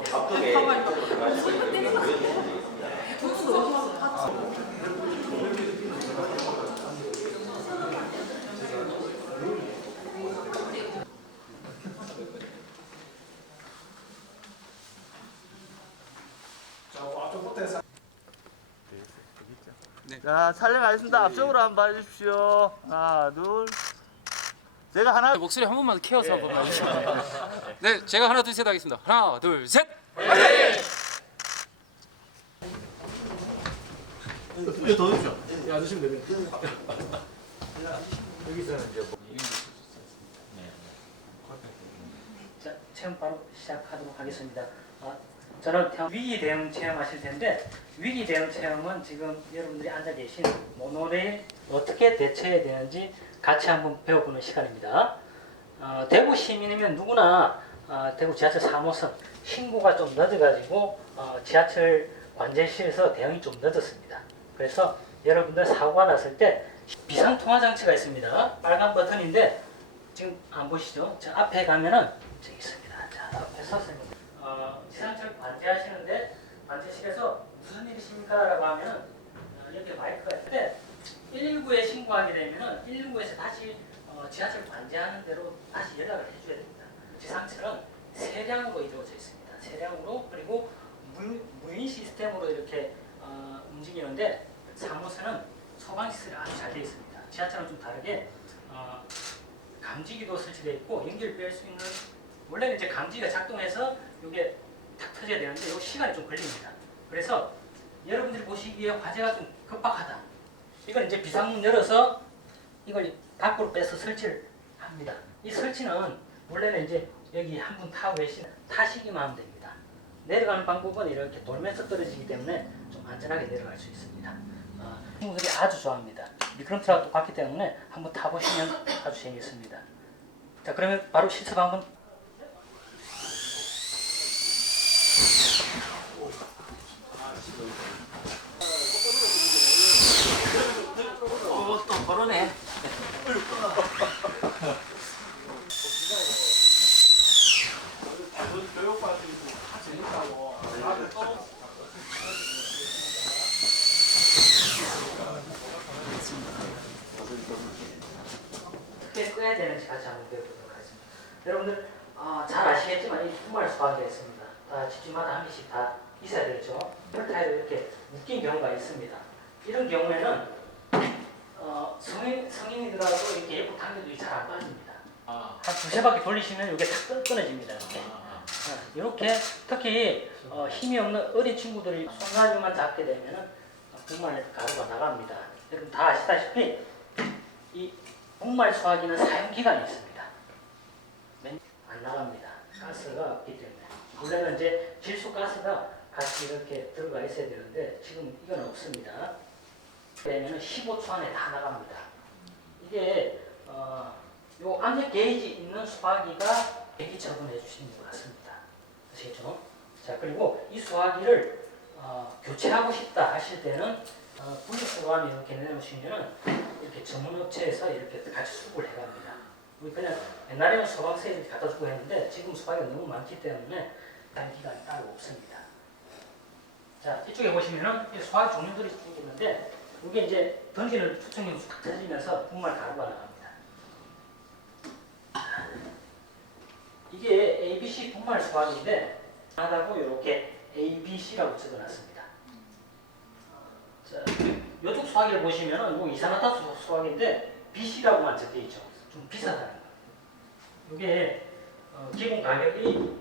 바쁘게 자, 촬영하겠습니다. 앞쪽으로 한번 봐주십시오. 하나, 둘. 제가 하나, 목소리 한 번만 키워서 한번 해주세요. 네, 제가 하나 둘 셋 하겠습니다. 하나 둘 셋. 자, 체험 바로 시작하도록 하겠습니다. 어, 저는 위기 대응 체험하실 텐데 위기 대응 체험은 지금 여러분들이 앉아 계신 모노레일 어떻게 대처해야 되는지 같이 한번 배워보는 시간입니다. 어, 대구 시민이면 누구나 어, 대구 지하철 3호선 신고가 좀 늦어가지고 어, 지하철 관제실에서 대응이 좀 늦었습니다. 그래서 여러분들 사고가 났을 때 비상 통화 장치가 있습니다. 빨간 버튼인데 지금 안 보시죠? 저 앞에 가면은 저기 있습니다. 자, 앞에 서서 어, 지하철 관제하시는데 관제실에서 무슨 일이십니까? 라고 하면은 어, 여기 마이크가 있는데 119에 신고하게 되면은 119에서 다시 어, 지하철 관제하는 대로 다시 연락을 해줘야 됩니다. 지상철은 세량으로 이루어져 있습니다. 세량으로 그리고 무, 무인 시스템으로 이렇게 어, 움직이는데 3호선은 소방 시설이 아주 잘 되어 있습니다. 지하철은 좀 다르게 어, 감지기도 설치되어 있고 뺄수 있는 원래는 이제 감지기가 작동해서 이게 탁 터져야 되는데 이 시간이 좀 걸립니다. 그래서 여러분들이 보시기에 화재가 좀 급박하다. 이걸 이제 비상문 열어서 이걸 밖으로 빼서 설치를 합니다. 이 설치는 원래는 이제 여기 한 분 타고 계신 타시기만 하면 됩니다. 내려가는 방법은 이렇게 돌면서 떨어지기 때문에 좀 안전하게 내려갈 수 있습니다. 어, 친구들이 아주 좋아합니다. 미끄럼틀하고 똑같기 때문에 한번 타보시면 아주 재미있습니다. 자 그러면 바로 실습 한번 또걸 하겠습니다. 여러분들 어, 잘 아시겠지만 이 분말 수학이 있습니다. 다 집집마다 한 개씩 다 있어야 되죠. 펄타일로 이렇게 묶인 경우가 있습니다. 이런 경우에는 어, 성인, 성인이더라도 이렇게 예쁘 당겨도 잘안 빠집니다. 한 두세 바퀴 돌리시면 이게 탁 끊- 끊어집니다. 이렇게. 어, 이렇게 특히 어, 힘이 없는 어린 친구들이 손가락만 잡게 되면은 어, 분말 가루가 나갑니다. 여러분 다 아시다시피 이 분말 수화기는 사용 기간이 있습니다. 맨- 안 나갑니다. 가스가 없기 때문에. 원래는 이제 질소 가스가 같이 이렇게 들어가 있어야 되는데 지금 이건 없습니다. 그러면 15초 안에 다 나갑니다. 이게 어, 요 안에 게이지 있는 수화기가 대기 처분해 주시는 것 같습니다. 아시겠죠? 자 그리고 이 수화기를 어, 교체하고 싶다 하실 때는 어, 분리수거함 이렇게 내놓으시면은 이렇게 전문 업체에서 이렇게 같이 수급을 해갑니다. 우리 그냥 옛날에는 소방서에 이렇게 갖다 주고 했는데 지금 수화기가 너무 많기 때문에 단 기간이 따로 없습니다. 자 이쪽에 보시면은 이 수화기 종류들이 쭉 있는데 이게 이제 던지는 투척용 탁 터지면서 분말 가루가 나갑니다. 이게 ABC 분말 수화기인데 하다고 이렇게 ABC라고 적어놨습니다. 자, 이쪽 수화기를 보시면은 뭐 이산화탄소 수화기인데 BC라고만 적혀 있죠. 좀 비싸다는 거. 이게 어, 기본 가격이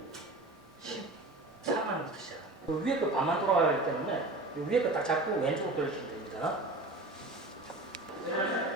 13만 원부터 시작합니다. 그 위에 거 반만 돌아가기 때문에 이 위에 거 딱 잡고 왼쪽으로 돌리시면 됩니다. 됐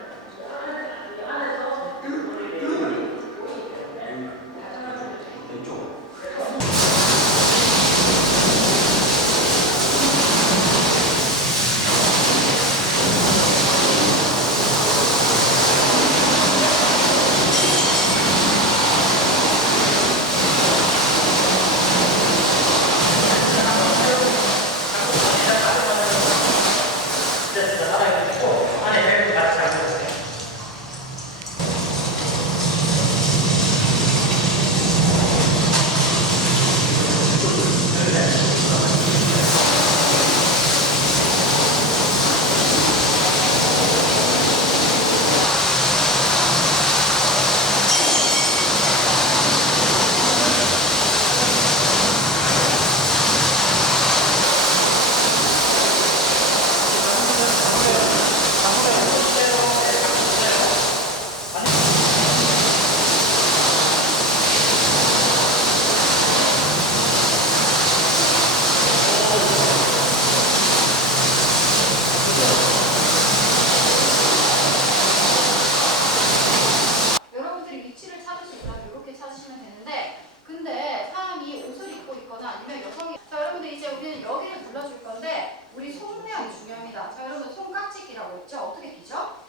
여러분들이 위치를 찾으시면 이렇게 찾으시면 되는데 근데 사람이 옷을 입고 있거나 아니면 여성이 자 여러분들 이제 우리는 여기를 불러줄 건데 우리 손명이 중요합니다. 자 여러분 손깍지기라고 했죠? 어떻게 끼죠?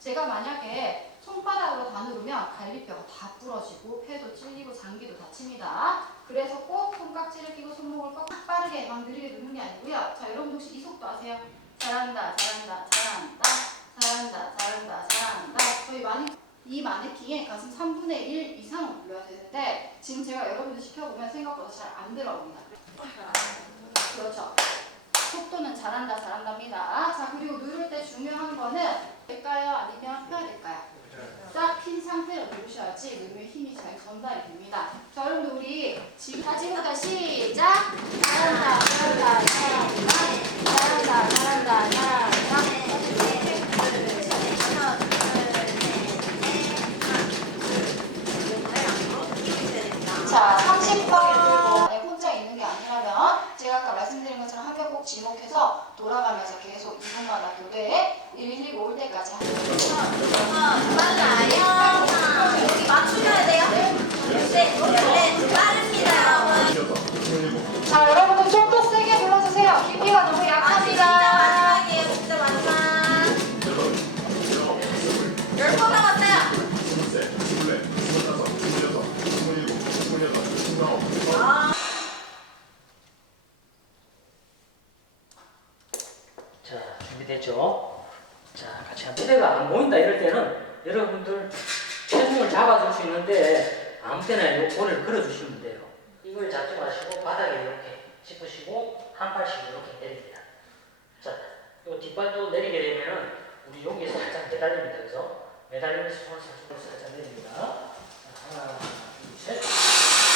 제가 만약에 손바닥으로 다 누르면 갈비뼈가 다 부러지고 폐도 찔리고 장기도 다칩니다. 그래서 꼭 손깍지를 끼고 손목을 꼭 빠르게 막 느리게 누르는 게 아니고요. 자, 여러분 혹시 이 속도 아세요? 잘한다, 잘한다, 잘한다, 잘한다, 잘한다, 잘한다. 저희 마네 이 마네킹의 가슴 3분의 1 이상은 불러야 되는데 지금 제가 여러분들 시켜보면 생각보다 잘 안 들어옵니다. 그렇죠. 속도는 잘한다, 잘한답니다. 자, 그리고 누를 때 중요한 거는? 아니면 펴야 될까요? 딱 핀 상태로 누르셔야지 누르면 힘이 잘 전달이 됩니다. 자, 여러분들 우리 지금 자, 지금부터 시작. 잘한다, 잘한다, 잘한다, 잘한다, 잘한다, 잘한다. 자, 30번 네, 혼자 있는 게 아니라면 제가 아까 말씀드린 것처럼 한 명 꼭 지목해서 돌아가면서 계속 2분마다 교대에 119올 때까지 하는 빨라요. 자, 준비됐죠? 자, 같이 한번. 무대가 안 보인다 이럴 때는 여러분들 체중을 잡아줄 수 있는데 아무 때나 요 볼을 걸어주시면 돼요. 이걸 잡지 마시고 바닥에 이렇게 짚으시고 한 팔씩 이렇게 내립니다. 자, 요 뒷발도 내리게 되면은 우리 여기에 살짝 매달립니다. 그래서 매달리면서 손을 살짝 살짝 내립니다. 자, 하나, 둘, 셋.